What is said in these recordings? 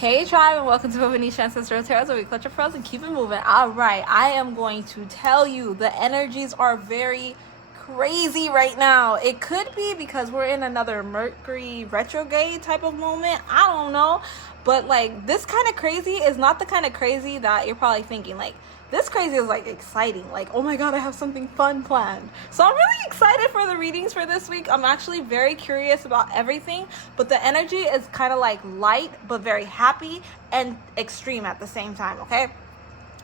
Hey tribe, and welcome to Bobo-Nesha Ancestral Tarot, where we clutch your pearls and keep it moving. Alright, I am going to tell you the energies are very crazy right now. It could be because we're in another Mercury retrograde type of moment. I don't know. But like, this kind of crazy is not the kind of crazy that you're probably thinking. Like, this crazy is like exciting. Like, oh my god, I have something fun planned. So I'm really excited for the readings for this week. I'm actually very curious about everything. But the energy is kind of like light, but very happy and extreme at the same time, okay?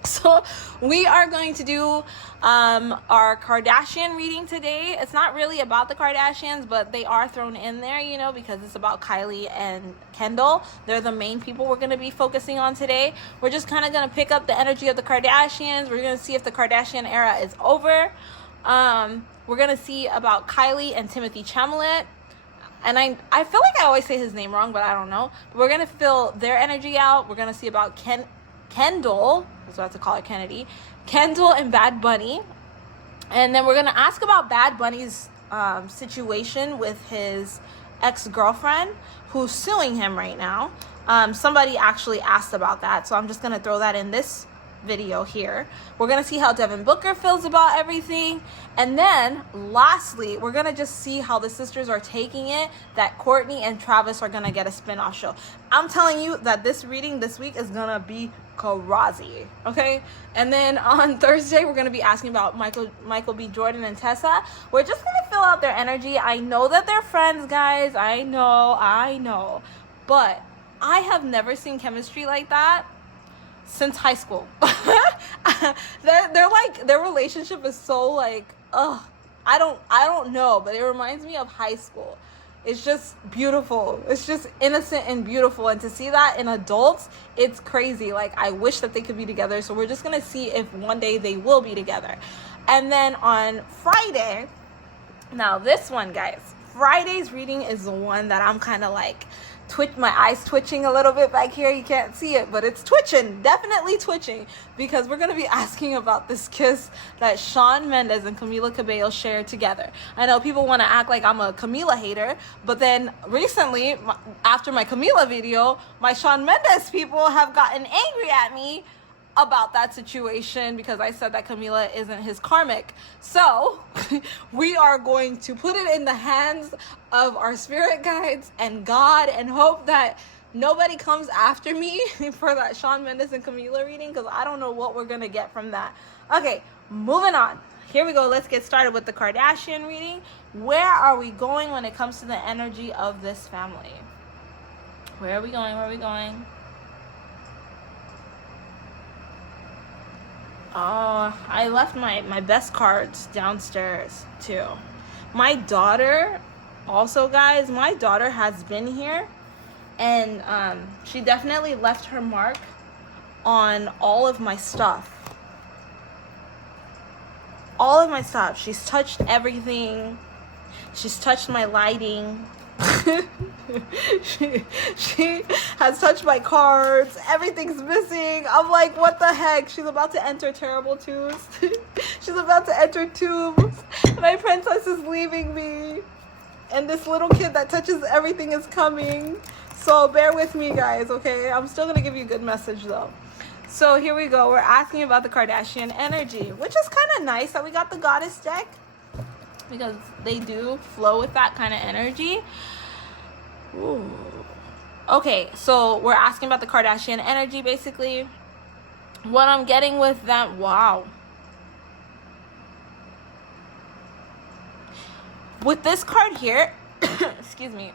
So we are going to do our Kardashian reading today. It's not really about the Kardashians, but they are thrown in there, you know, because it's about Kylie and Kendall. They're the main people we're going to be focusing on today. We're just kind of going to pick up the energy of the Kardashians. We're going to see if the Kardashian era is over. We're going to see about Kylie and Timothy Chalamet. And I feel like I always say his name wrong, but I don't know. But we're going to fill their energy out. We're going to see about Kendall, I was about to call her Kennedy, Kendall and Bad Bunny. And then we're going to ask about Bad Bunny's situation with his ex-girlfriend who's suing him right now. Somebody actually asked about that, so I'm just going to throw that in this video here. We're going to see how Devin Booker feels about everything. And then lastly, we're going to just see how the sisters are taking it that Kourtney and Travis are going to get a spin-off show. I'm telling you that this reading this week is going to be crazy, okay? And then on Thursday, we're going to be asking about Michael B. Jordan and Tessa. We're just going to fill out their energy. I know that they're friends, guys. I know. But I have never seen chemistry like that since high school. they're like, their relationship is so like, I don't know, but it reminds me of high school. It's just beautiful. It's just innocent and beautiful. And to see that in adults, it's crazy. Like, I wish that they could be together. So we're just going to see if one day they will be together. And then on Friday, now this one, guys, Friday's reading is the one that I'm kind of like, my eyes twitching a little bit back here. You can't see it, but it's twitching, definitely twitching, because we're going to be asking about this kiss that Shawn Mendes and Camila Cabello shared together. I know people want to act like I'm a Camila hater, but then recently, after my Camila video, my Shawn Mendes people have gotten angry at me about that situation because I said that Camila isn't his karmic. So we are going to put it in the hands of our spirit guides and God and hope that nobody comes after me for that Shawn Mendes and Camila reading, because I don't know what we're going to get from that. Okay, moving on. Here we go. Let's get started with the Kardashian reading. Where are we going when it comes to the energy of this family? Where are we going? Oh, I left my best cards downstairs too. My daughter, also guys, my daughter has been here, and she definitely left her mark on all of my stuff. She's touched everything. She's touched my lighting. she has touched my cards. Everything's missing. I'm like, what the heck? She's about to enter terrible twos. She's about to enter tombs. My princess is leaving me, and this little kid that touches everything is coming. So bear with me, guys, okay? I'm still gonna give you a good message though. So here we go. We're asking about the Kardashian energy, which is kind of nice that we got the goddess deck, because they do flow with that kind of energy. Ooh. Okay, so we're asking about the Kardashian energy, basically. What I'm getting with that, wow. With this card here, excuse me,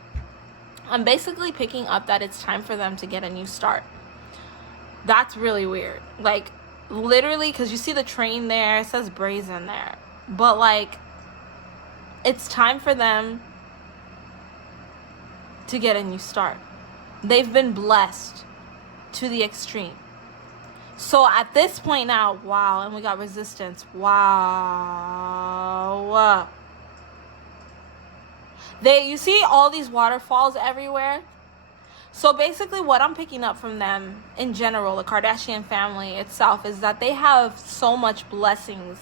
I'm basically picking up that it's time for them to get a new start. That's really weird. Like, literally, because you see the train there, it says brazen there. But, like, it's time for them to get a new start. They've been blessed to the extreme. So at this point now, wow, and we got resistance. Wow. You see all these waterfalls everywhere? So basically what I'm picking up from them in general, the Kardashian family itself, is that they have so much blessings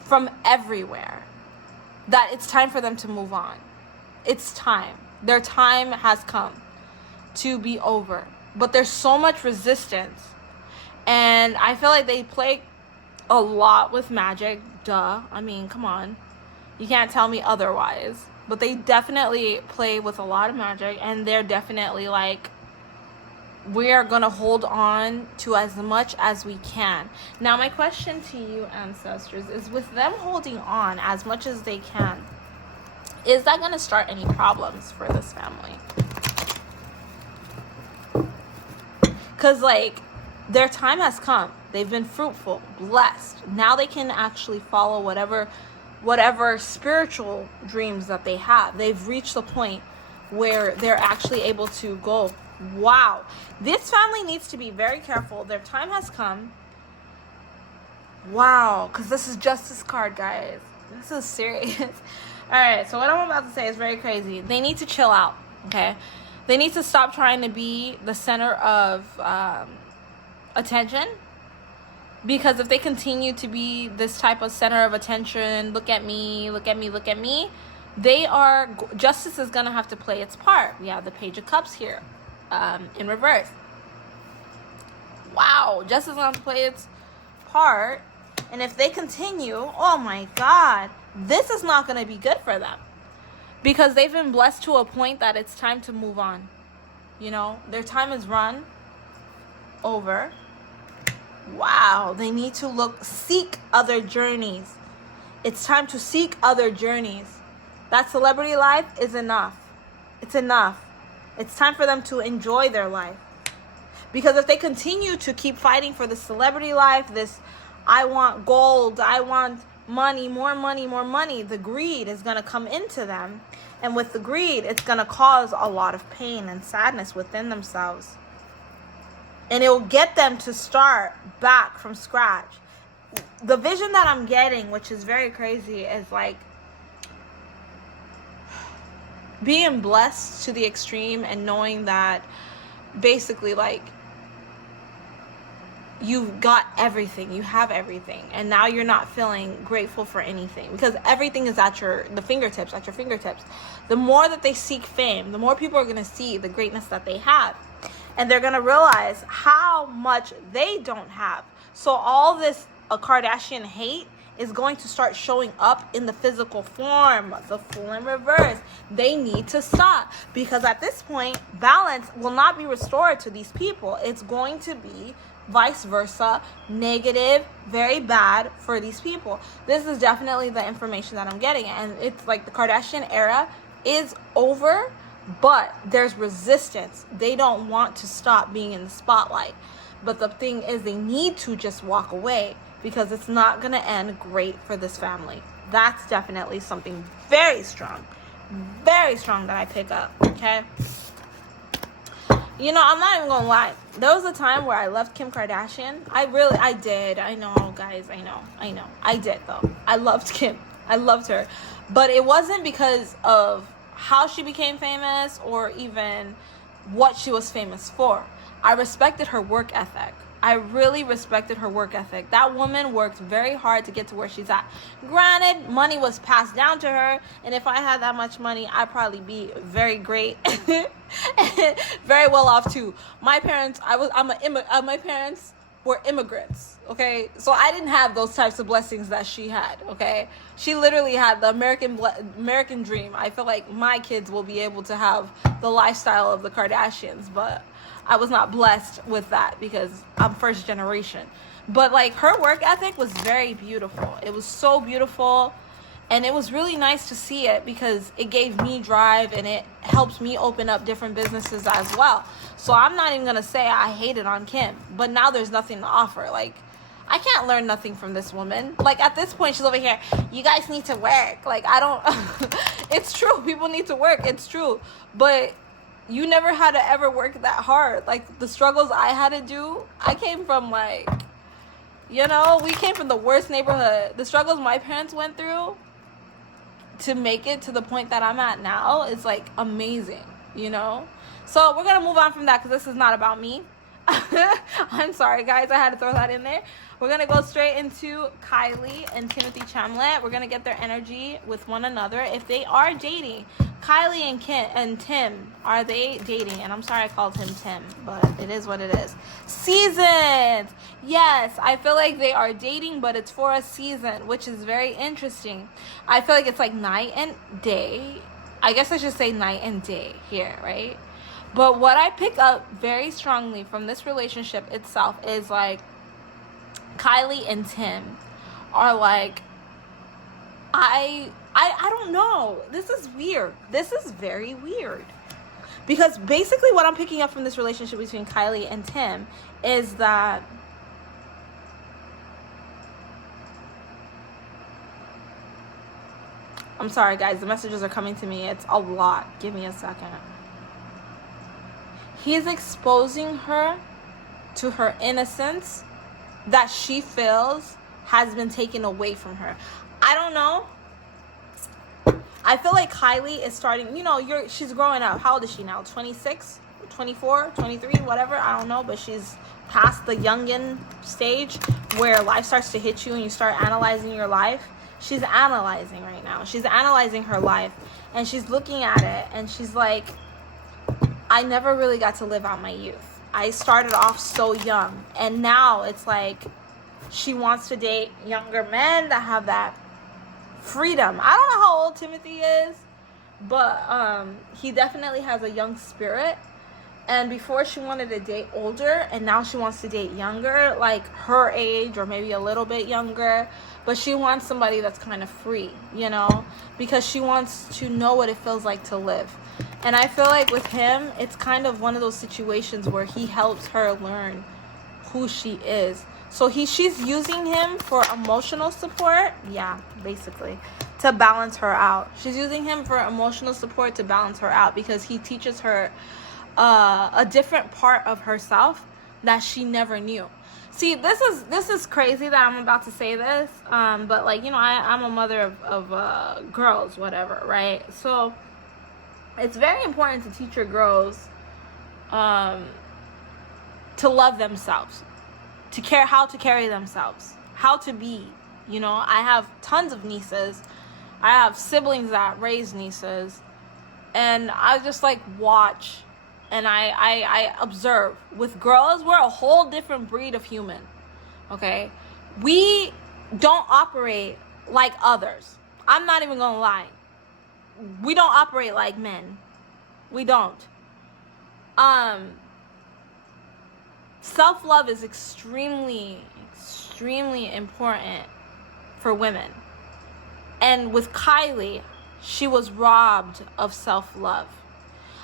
from everywhere that it's time for them to move on. It's time. Their time has come to be over. but there's so much resistance. And I feel like they play a lot with magic. Duh. I mean, come on. You can't tell me otherwise. But they definitely play with a lot of magic, and they're definitely like, we are going to hold on to as much as we can. Now, my question to you, ancestors, is with them holding on as much as they can, is that going to start any problems for this family? Because, like, their time has come. They've been fruitful, blessed. Now they can actually follow whatever spiritual dreams that they have. They've reached the point where they're actually able to go, wow, this family needs to be very careful. Their time has come. Wow, because this is justice card, guys. This is serious. All right, so what I'm about to say is very crazy. They need to chill out, okay? They need to stop trying to be the center of attention. Because if they continue to be this type of center of attention, look at me, look at me, look at me, justice is going to have to play its part. We have the Page of Cups here in reverse. Wow, justice is going to have to play its part. And if they continue, oh my God, this is not going to be good for them. Because they've been blessed to a point that it's time to move on. You know, their time is run over. Wow, they need to seek other journeys. It's time to seek other journeys. That celebrity life is enough. It's enough. It's time for them to enjoy their life. Because if they continue to keep fighting for the celebrity life, this, I want gold, I want money, more money, more money, the greed is going to come into them. And with the greed, it's going to cause a lot of pain and sadness within themselves. And it will get them to start back from scratch. The vision that I'm getting, which is very crazy, is like being blessed to the extreme and knowing that basically like you've got everything, you have everything, and now you're not feeling grateful for anything because everything is at your fingertips. The more that they seek fame, the more people are going to see the greatness that they have. And they're going to realize how much they don't have. So all this Kardashian hate is going to start showing up in the physical form. The Fool in reverse. They need to stop. Because at this point, balance will not be restored to these people. It's going to be vice versa, negative, very bad for these people. This is definitely the information that I'm getting. And it's like the Kardashian era is over. But there's resistance. They don't want to stop being in the spotlight. But the thing is, they need to just walk away because it's not going to end great for this family. That's definitely something very strong that I pick up, okay? You know, I'm not even going to lie. There was a time where I loved Kim Kardashian. I did. I know, guys. I know. I did, though. I loved Kim. I loved her. But it wasn't because of how she became famous or even what she was famous for. I respected her work ethic. I really respected her work ethic. That woman worked very hard to get to where she's at. Granted, money was passed down to her, and if I had that much money, I'd probably be very great, very well off too. My parents, my parents were immigrants. Okay, so I didn't have those types of blessings that she had. Okay, she literally had the American dream. I feel like my kids will be able to have the lifestyle of the Kardashians, but I was not blessed with that because I'm first generation. But like her work ethic was very beautiful. It was so beautiful. And it was really nice to see it because it gave me drive and it helped me open up different businesses as well. So I'm not even going to say I hated on Kim. But now there's nothing to offer. Like, I can't learn nothing from this woman. Like, at this point, she's over here, you guys need to work. Like, I don't... It's true. People need to work. It's true. But you never had to ever work that hard. Like, the struggles I had to do, I came from, like... You know, we came from the worst neighborhood. The struggles my parents went through to make it to the point that I'm at now is like amazing, you know? So we're going to move on from that because this is not about me. I'm sorry, guys. I had to throw that in there. We're going to go straight into Kylie and Timothy Chalamet. We're going to get their energy with one another. If they are dating, Kylie and Tim, are they dating? And I'm sorry I called him Tim, but it is what it is. Seasons. Yes, I feel like they are dating, but it's for a season, which is very interesting. I feel like it's like night and day. I guess I should say night and day here, right? But what I pick up very strongly from this relationship itself is like Kylie and Tim are like, I don't know. This is weird. This is very weird. Because basically what I'm picking up from this relationship between Kylie and Tim is that I'm sorry, guys. The messages are coming to me. It's a lot. Give me a second. He's exposing her to her innocence that she feels has been taken away from her. I don't know. I feel like Kylie is starting, she's growing up. How old is she now? 26, 24, 23, whatever. I don't know. But she's past the youngin stage where life starts to hit you and you start analyzing your life. She's analyzing right now. She's analyzing her life. And she's looking at it. And she's like, I never really got to live out my youth. I started off so young. And now it's like she wants to date younger men that have that freedom. I don't know how old Timothy is, but he definitely has a young spirit. And before she wanted to date older, and now she wants to date younger, like her age or maybe a little bit younger. But she wants somebody that's kind of free, because she wants to know what it feels like to live. And I feel like with him, it's kind of one of those situations where he helps her learn who she is. So she's using him for emotional support. Yeah, basically. To balance her out. She's using him for emotional support to balance her out because he teaches her a different part of herself that she never knew. See, this is crazy that I'm about to say this. But like, I'm a mother of girls, whatever, right? So it's very important to teach your girls to love themselves, to care how to carry themselves, how to be. I have tons of nieces. I have siblings that raise nieces, and I just like watch and I observe. With girls, we're a whole different breed of human. Okay, we don't operate like others. I'm not even gonna lie. We don't operate like men. We don't. Self-love is extremely important for women. And with Kylie, she was robbed of self-love.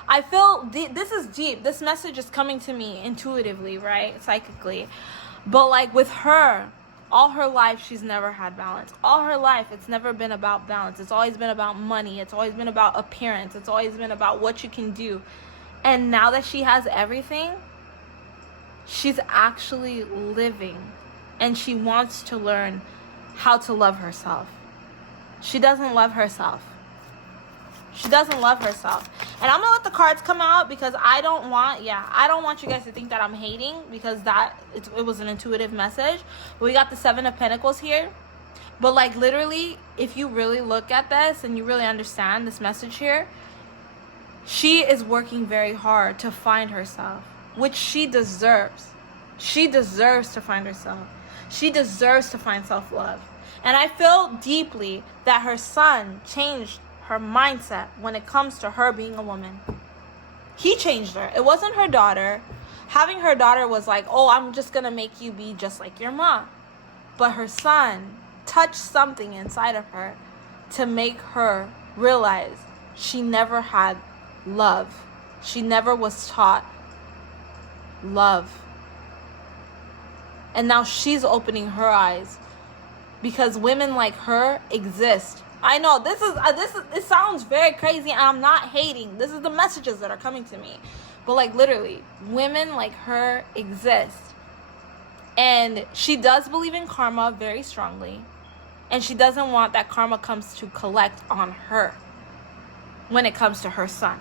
I feel this is deep. This message is coming to me intuitively, right? Psychically. But like with her, all her life, she's never had balance. All her life, it's never been about balance. It's always been about money. It's always been about appearance. It's always been about what you can do. And now that she has everything, she's actually living. And she wants to learn how to love herself. She doesn't love herself. She doesn't love herself. And I'm going to let the cards come out because I don't want you guys to think that I'm hating because it was an intuitive message. We got the 7 of Pentacles here. But like literally, if you really look at this and you really understand this message here, she is working very hard to find herself, which she deserves. She deserves to find herself. She deserves to find self-love. And I feel deeply that her son changed her mindset when it comes to her being a woman. He changed her. It wasn't her daughter. Having her daughter was like, oh, I'm just going to make you be just like your mom. But her son touched something inside of her to make her realize she never had love. She never was taught love. And now she's opening her eyes because women like her exist. I know it sounds very crazy and I'm not hating. This is the messages that are coming to me. But like literally, women like her exist. And she does believe in karma very strongly. And she doesn't want that karma comes to collect on her when it comes to her son.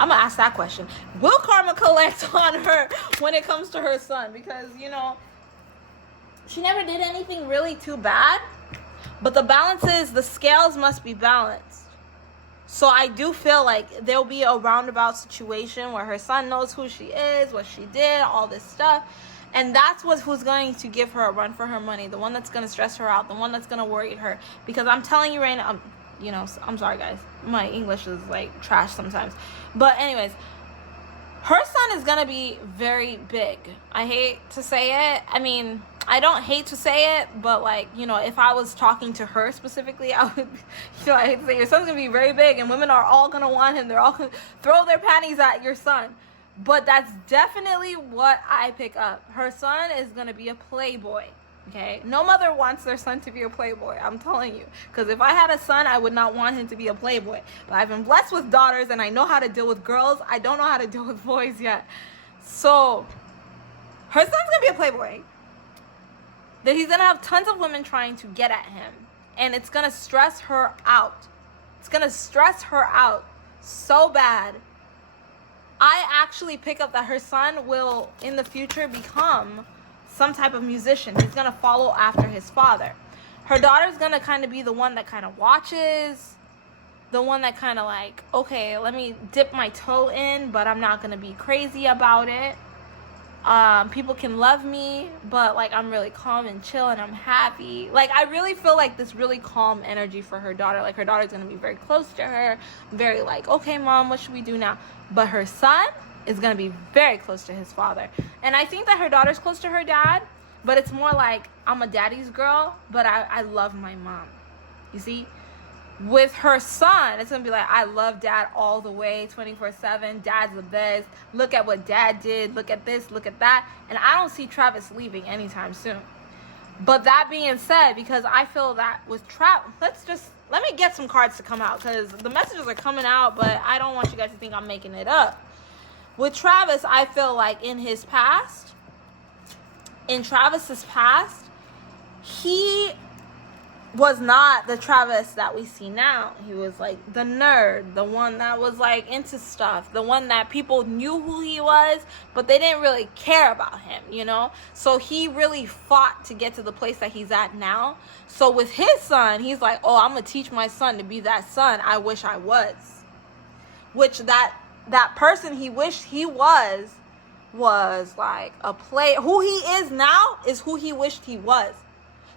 I'm gonna ask that question. Will karma collect on her when it comes to her son? Because, you know, she never did anything really too bad. But the balance is, the scales must be balanced. So I do feel like there'll be a roundabout situation where her son knows who she is, what she did, all this stuff. And that's who's going to give her a run for her money. The one that's going to stress her out. The one that's going to worry her. Because I'm telling you right now, you know, I'm sorry guys. My English is like trash sometimes. But anyways, her son is going to be very big. I hate to say it. I mean, I don't hate to say it, but like, you know, if I was talking to her specifically, I would, you know, I hate to say your son's going to be very big and women are all going to want him. They're all going to throw their panties at your son. But that's definitely what I pick up. Her son is going to be a playboy. Okay? No mother wants their son to be a playboy. I'm telling you. Because if I had a son, I would not want him to be a playboy. But I've been blessed with daughters and I know how to deal with girls. I don't know how to deal with boys yet. So, her son's going to be a playboy. That he's going to have tons of women trying to get at him. And it's going to stress her out. It's going to stress her out so bad. I actually pick up that her son will, in the future, become some type of musician. He's going to follow after his father. Her daughter's going to kind of be the one that kind of watches. The one that kind of like, okay, let me dip my toe in, but I'm not going to be crazy about it. People can love me, but like I'm really calm and chill and I'm happy. Like I really feel like this really calm energy for her daughter. Like her daughter's gonna be very close to her, very like, okay mom, what should we do now? But her son is gonna be very close to his father. And I think that her daughter's close to her dad, but it's more like I'm a daddy's girl, but I love my mom. You see? With her son, it's going to be like, I love dad all the way, 24/7. Dad's the best. Look at what dad did. Look at this. Look at that. And I don't see Travis leaving anytime soon. But that being said, because I feel that with Travis, let me get some cards to come out. Because the messages are coming out, but I don't want you guys to think I'm making it up. With Travis, I feel like in Travis's past, he was not the Travis that we see now. He was like the nerd, the one that was like into stuff, the one that people knew who he was, but they didn't really care about him, you know? So he really fought to get to the place that he's at now. So with his son, he's like, oh, I'm gonna teach my son to be that son I wish I was. Which that person he wished he was like a play. Who he is now is who he wished he was.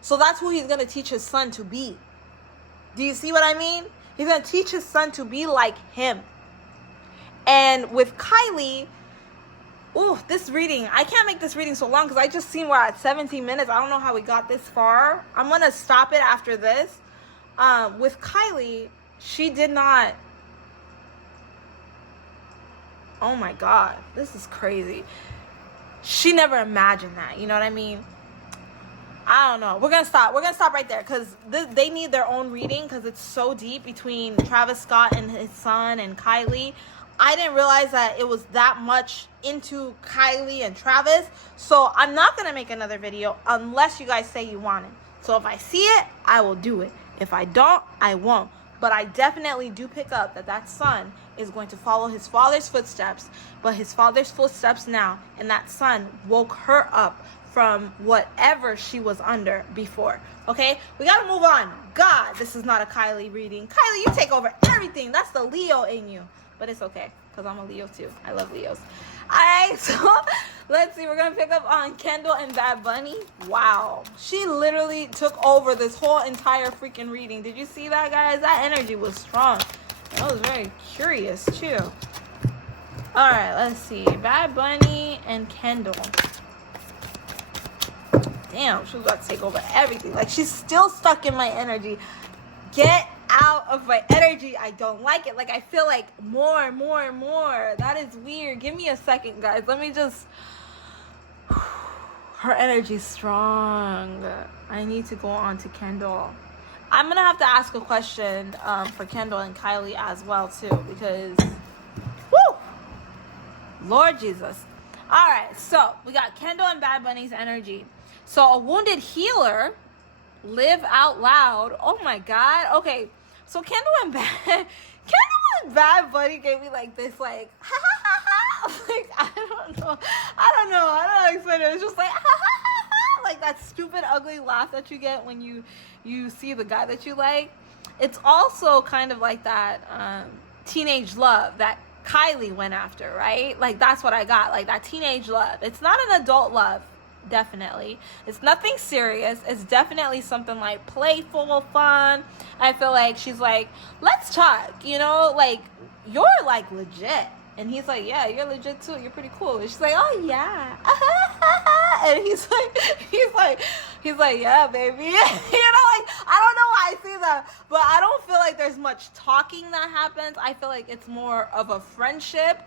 So that's who he's going to teach his son to be. Do you see what I mean? He's going to teach his son to be like him. And with Kylie, this reading, I can't make this reading so long because I just seen we're at 17 minutes. I don't know how we got this far. I'm going to stop it after this. With Kylie, she did not. Oh my God, this is crazy. She never imagined that. You know what I mean? I don't know. We're going to stop. We're going to stop right there because they need their own reading because it's so deep between Travis Scott and his son and Kylie. I didn't realize that it was that much into Kylie and Travis. So I'm not going to make another video unless you guys say you want it. So if I see it, I will do it. If I don't, I won't. But I definitely do pick up that son is going to follow his father's footsteps. But his father's footsteps now. And that son woke her up from whatever she was under before. Okay? We gotta move on. God, this is not a Kylie reading. Kylie, you take over everything. That's the Leo in you. But it's okay, because I'm a Leo too. I love Leos. Alright, so let's see. We're gonna pick up on Kendall and Bad Bunny. Wow. She literally took over this whole entire freaking reading. Did you see that, guys? That energy was strong. I was very curious too. Alright, let's see. Bad Bunny and Kendall. Damn, she was about to take over everything. Like, she's still stuck in my energy. Get out of my energy. I don't like it. Like, I feel like more. That is weird. Give me a second, guys. Let me just... Her energy's strong. I need to go on to Kendall. I'm going to have to ask a question for Kendall and Kylie as well, too. Because... Woo! Lord Jesus. All right, so we got Kendall and Bad Bunny's energy. So a wounded healer, live out loud. Oh my God. Okay, so Kendall and Bad Bunny gave me like this, like, ha ha ha ha. Like, I don't know how to explain it. It's just like, ha ha ha ha. Like that stupid, ugly laugh that you get when you see the guy that you like. It's also kind of like that teenage love that Kylie went after, right? Like, that's what I got, like that teenage love. It's not an adult love, definitely. It's nothing serious. It's definitely something like playful, fun. I feel like she's like, let's talk, you know, like, you're like legit. And he's like, yeah, you're legit too. You're pretty cool. And she's like, oh yeah. And he's like, yeah, baby. You know, like, I don't know why I say that, but I don't feel like there's much talking that happens. I feel like it's more of a friendship.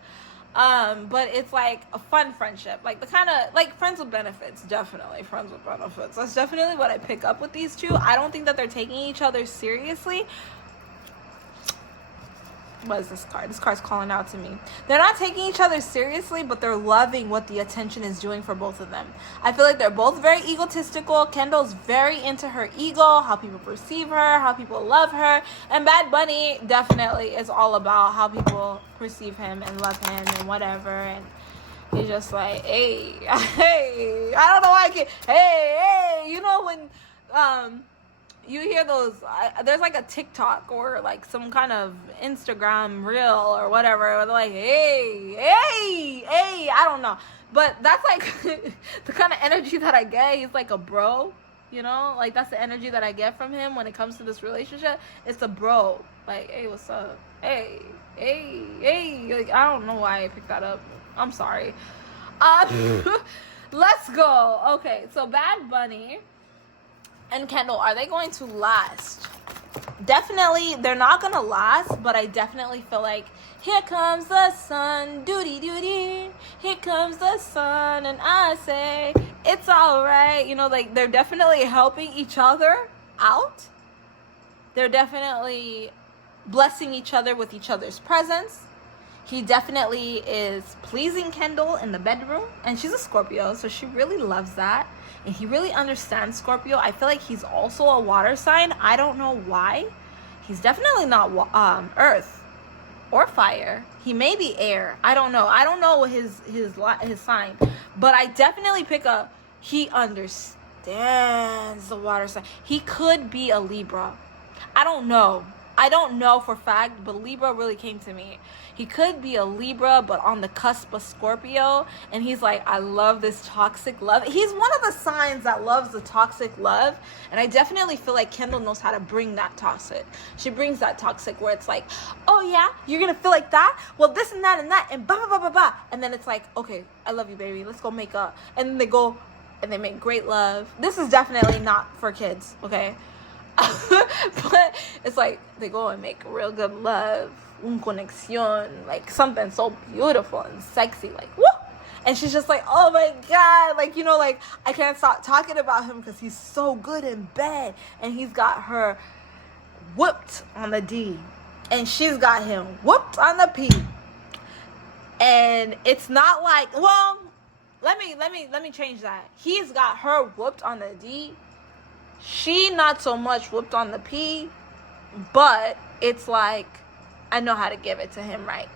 But it's like a fun friendship, like the kind of like friends with benefits. Definitely friends with benefits. That's definitely what I pick up with these two. I don't think that they're taking each other seriously. What is this card? This card's calling out to me. They're not taking each other seriously, but they're loving what the attention is doing for both of them. I feel like they're both very egotistical. Kendall's very into her ego, how people perceive her, how people love her. And Bad Bunny definitely is all about how people perceive him and love him and whatever. And he's just like, hey, hey, I don't know why I can't, hey, you know when, you hear those, there's like a TikTok or like some kind of Instagram reel or whatever, where they're like, hey, I don't know. But that's like the kind of energy that I get. He's like a bro, you know? Like, that's the energy that I get from him when it comes to this relationship. It's a bro. Like, hey, what's up? Hey. Like, I don't know why I picked that up. I'm sorry. Let's go. Okay, so Bad Bunny and Kendall, are they going to last? Definitely, they're not gonna last, but I definitely feel like here comes the sun, doody doody. Here comes the sun, and I say it's all right. You know, like, they're definitely helping each other out. They're definitely blessing each other with each other's presence. He definitely is pleasing Kendall in the bedroom, and she's a Scorpio, so she really loves that. And he really understands Scorpio. I feel like he's also a water sign. I don't know why. He's definitely not earth or fire. He may be air. I don't know his sign. But I definitely pick up, he understands the water sign. He could be a Libra. I don't know for a fact, but Libra really came to me. He could be a Libra, but on the cusp of Scorpio. And he's like, I love this toxic love. He's one of the signs that loves the toxic love. And I definitely feel like Kendall knows how to bring that toxic. She brings that toxic where it's like, oh yeah, you're going to feel like that? Well, this and that, and blah, blah, blah, blah, blah. And then it's like, okay, I love you, baby. Let's go make up. And then they go and they make great love. This is definitely not for kids, okay? But it's like they go and make real good love, un conexión, like something so beautiful and sexy, like woo. And she's just like, oh my god, like, you know, like, I can't stop talking about him because he's so good in bed. And he's got her whooped on the D, and she's got him whooped on the P. And it's not like, well, let me change that. He's got her whooped on the D. She not so much whooped on the P, but it's like, I know how to give it to him right,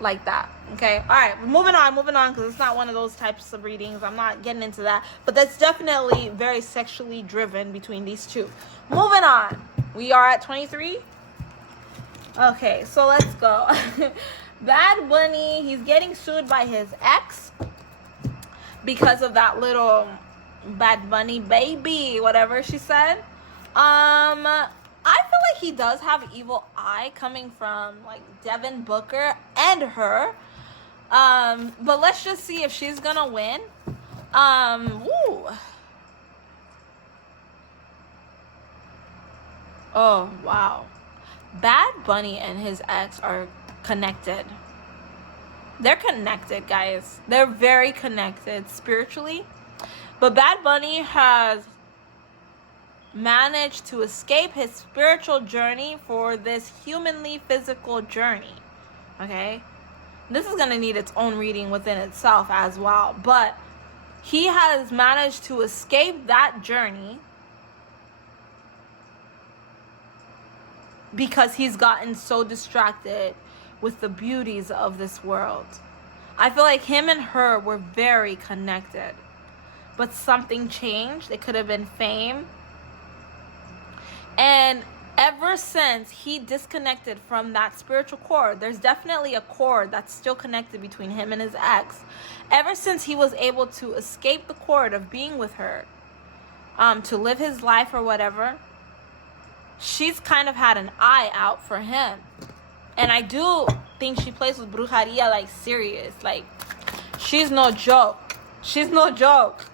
like that. Okay, all right, moving on, because it's not one of those types of readings. I'm not getting into that, but that's definitely very sexually driven between these two. Moving on, we are at 23. Okay, so let's go. Bad Bunny, he's getting sued by his ex because of that little Bad Bunny baby, whatever she said. I feel like he does have evil eye coming from like Devin Booker and her. But let's just see if she's gonna win. Ooh. Oh wow. Bad Bunny and his ex are connected. They're connected, guys. They're very connected spiritually. But Bad Bunny has managed to escape his spiritual journey for this humanly physical journey. Okay? This is going to need its own reading within itself as well. But he has managed to escape that journey because he's gotten so distracted with the beauties of this world. I feel like him and her were very connected, but something changed. It could have been fame. And ever since he disconnected from that spiritual cord, there's definitely a cord that's still connected between him and his ex. Ever since he was able to escape the cord of being with her, to live his life or whatever, she's kind of had an eye out for him. And I do think she plays with brujeria like serious. Like, she's no joke. She's no joke.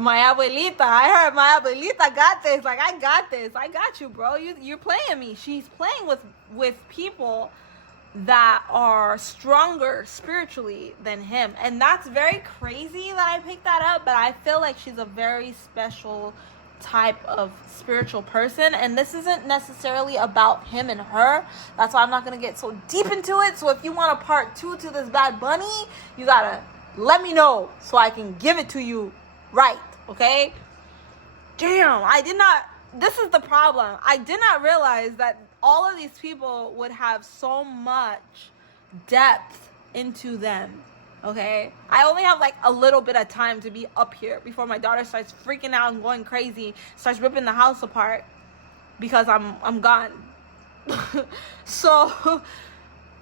My abuelita, I heard my abuelita got this. Like, I got this. I got you, bro. You're playing me. She's playing with people that are stronger spiritually than him. And that's very crazy that I picked that up. But I feel like she's a very special type of spiritual person. And this isn't necessarily about him and her. That's why I'm not going to get so deep into it. So if you want a part 2 to this Bad Bunny, you got to let me know so I can give it to you right, okay? Damn, this is the problem. I did not realize that all of these people would have so much depth into them, okay? I only have like a little bit of time to be up here before my daughter starts freaking out and going crazy, starts ripping the house apart because I'm gone. So,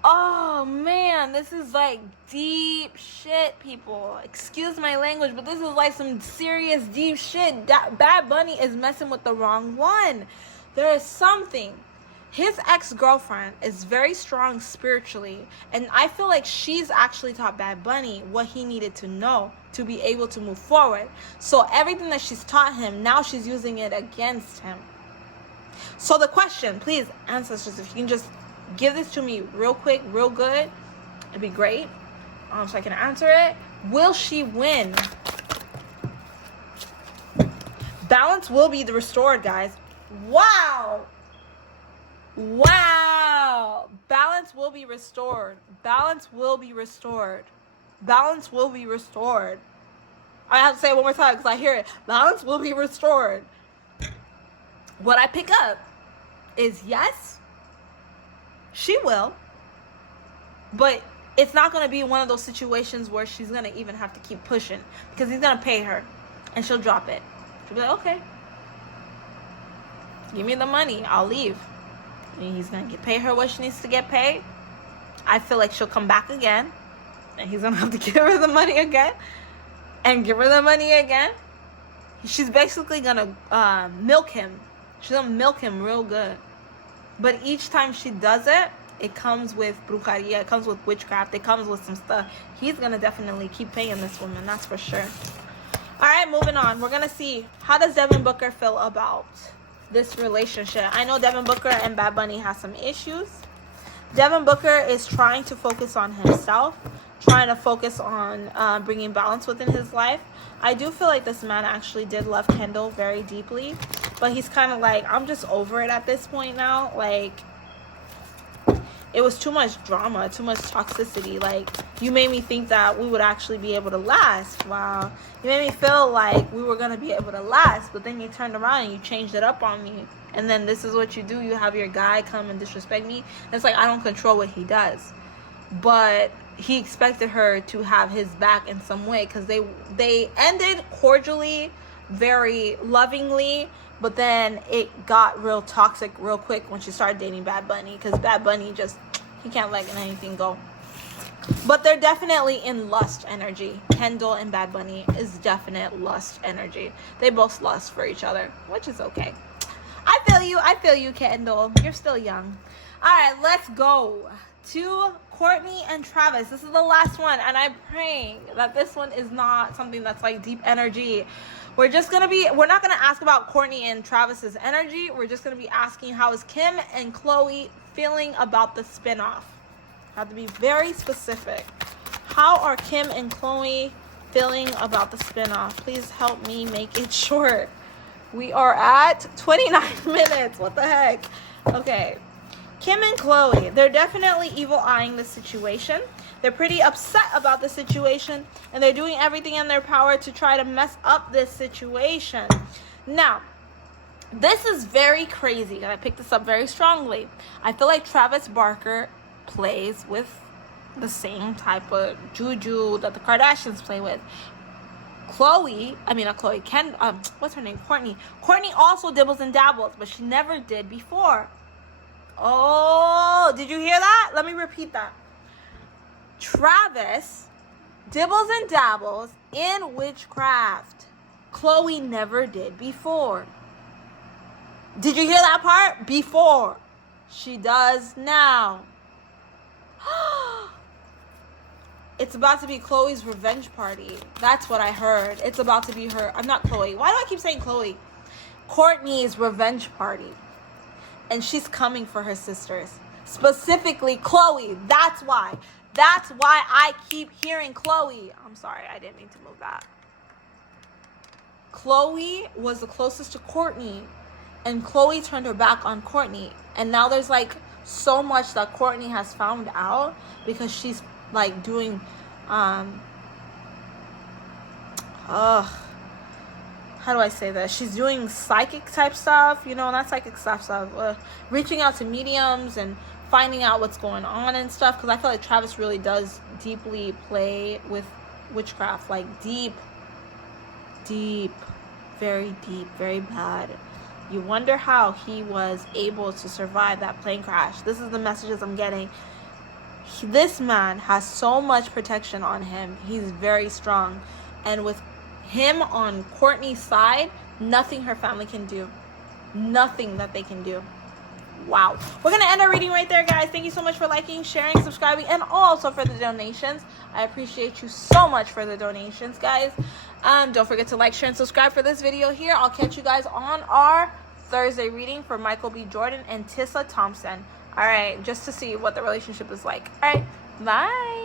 oh man, this is like deep shit, people. Excuse my language, but this is like some serious deep shit. Bad Bunny is messing with the wrong one. There is something. His ex-girlfriend is very strong spiritually, and I feel like she's actually taught Bad Bunny what he needed to know to be able to move forward. So everything that she's taught him, now she's using it against him. So the question, please, ancestors, if you can just give this to me real quick, real good, it'd be great, so I can answer it. Will she win? Balance will be restored, guys. Wow. Balance will be restored. Balance will be restored. Balance will be restored. I have to say it one more time because I hear it. Balance will be restored. What I pick up is yes, she will, but it's not going to be one of those situations where she's going to even have to keep pushing, because he's going to pay her and she'll drop it. She'll be like, okay, give me the money, I'll leave. And he's going to pay her what she needs to get paid. I feel like she'll come back again, and he's going to have to give her the money again and give her the money again. She's basically going to milk him. She's going to milk him real good. But each time she does it, it comes with brujeria, it comes with witchcraft, it comes with some stuff. He's going to definitely keep paying this woman, that's for sure. All right, moving on. We're going to see, how does Devin Booker feel about this relationship? I know Devin Booker and Bad Bunny have some issues. Devin Booker is trying to focus on himself, trying to focus on bringing balance within his life. I do feel like this man actually did love Kendall very deeply, but he's kind of like, I'm just over it at this point now. Like, it was too much drama, too much toxicity. Like, you made me think that we would actually be able to last. Wow. You made me feel like we were going to be able to last, but then you turned around and you changed it up on me. And then this is what you do. You have your guy come and disrespect me. It's like, I don't control what he does. But he expected her to have his back in some way, because they ended cordially, very lovingly, but then it got real toxic real quick when she started dating Bad Bunny, because Bad Bunny he can't let anything go. But they're definitely in lust energy. Kendall and Bad Bunny is definite lust energy. They both lust for each other, which is okay. I feel you, Kendall. You're still young. All right, let's go to Kourtney and Travis. This is the last one, and I'm praying that this one is not something that's like deep energy. We're not gonna ask about Kourtney and Travis's energy. We're just gonna be asking, how is Kim and Khloe feeling about the spinoff? I have to be very specific. How are Kim and Khloe feeling about the spinoff? Please help me make it short. We are at 29 minutes. What the heck? Okay. Kim and Khloe, they're definitely evil-eyeing the situation. They're pretty upset about the situation, and they're doing everything in their power to try to mess up this situation. Now, this is very crazy, and I picked this up very strongly. I feel like Travis Barker plays with the same type of juju that the Kardashians play with. What's her name? Kourtney. Kourtney also dibbles and dabbles, but she never did before. Oh, did you hear that? Let me repeat that. Travis dibbles and dabbles in witchcraft. Khloe never did before. Did you hear that part? Before. She does now. It's about to be Khloe's revenge party. That's what I heard. It's about to be her. I'm not Khloe. Why do I keep saying Khloe? Kourtney's revenge party. And she's coming for her sisters. Specifically Khloe. That's why. That's why I keep hearing Khloe. I'm sorry. I didn't mean to move that. Khloe was the closest to Kourtney. And Khloe turned her back on Kourtney. And now there's like so much that Kourtney has found out because she's like doing how do I say this? She's doing psychic type stuff, not psychic stuff, reaching out to mediums and finding out what's going on and stuff, because I feel like Travis really does deeply play with witchcraft, like deep, very bad. You wonder how he was able to survive that plane crash. This is the messages I'm getting. This man has so much protection on him. He's very strong. And with him on Kourtney's side, nothing her family can do. Nothing that they can do. Wow. We're going to end our reading right there, guys. Thank you so much for liking, sharing, subscribing, and also for the donations. I appreciate you so much for the donations, guys. Don't forget to like, share, and subscribe for this video here. I'll catch you guys on our Thursday reading for Michael B. Jordan and Tissa Thompson. All right, just to see what the relationship is like. All right, bye.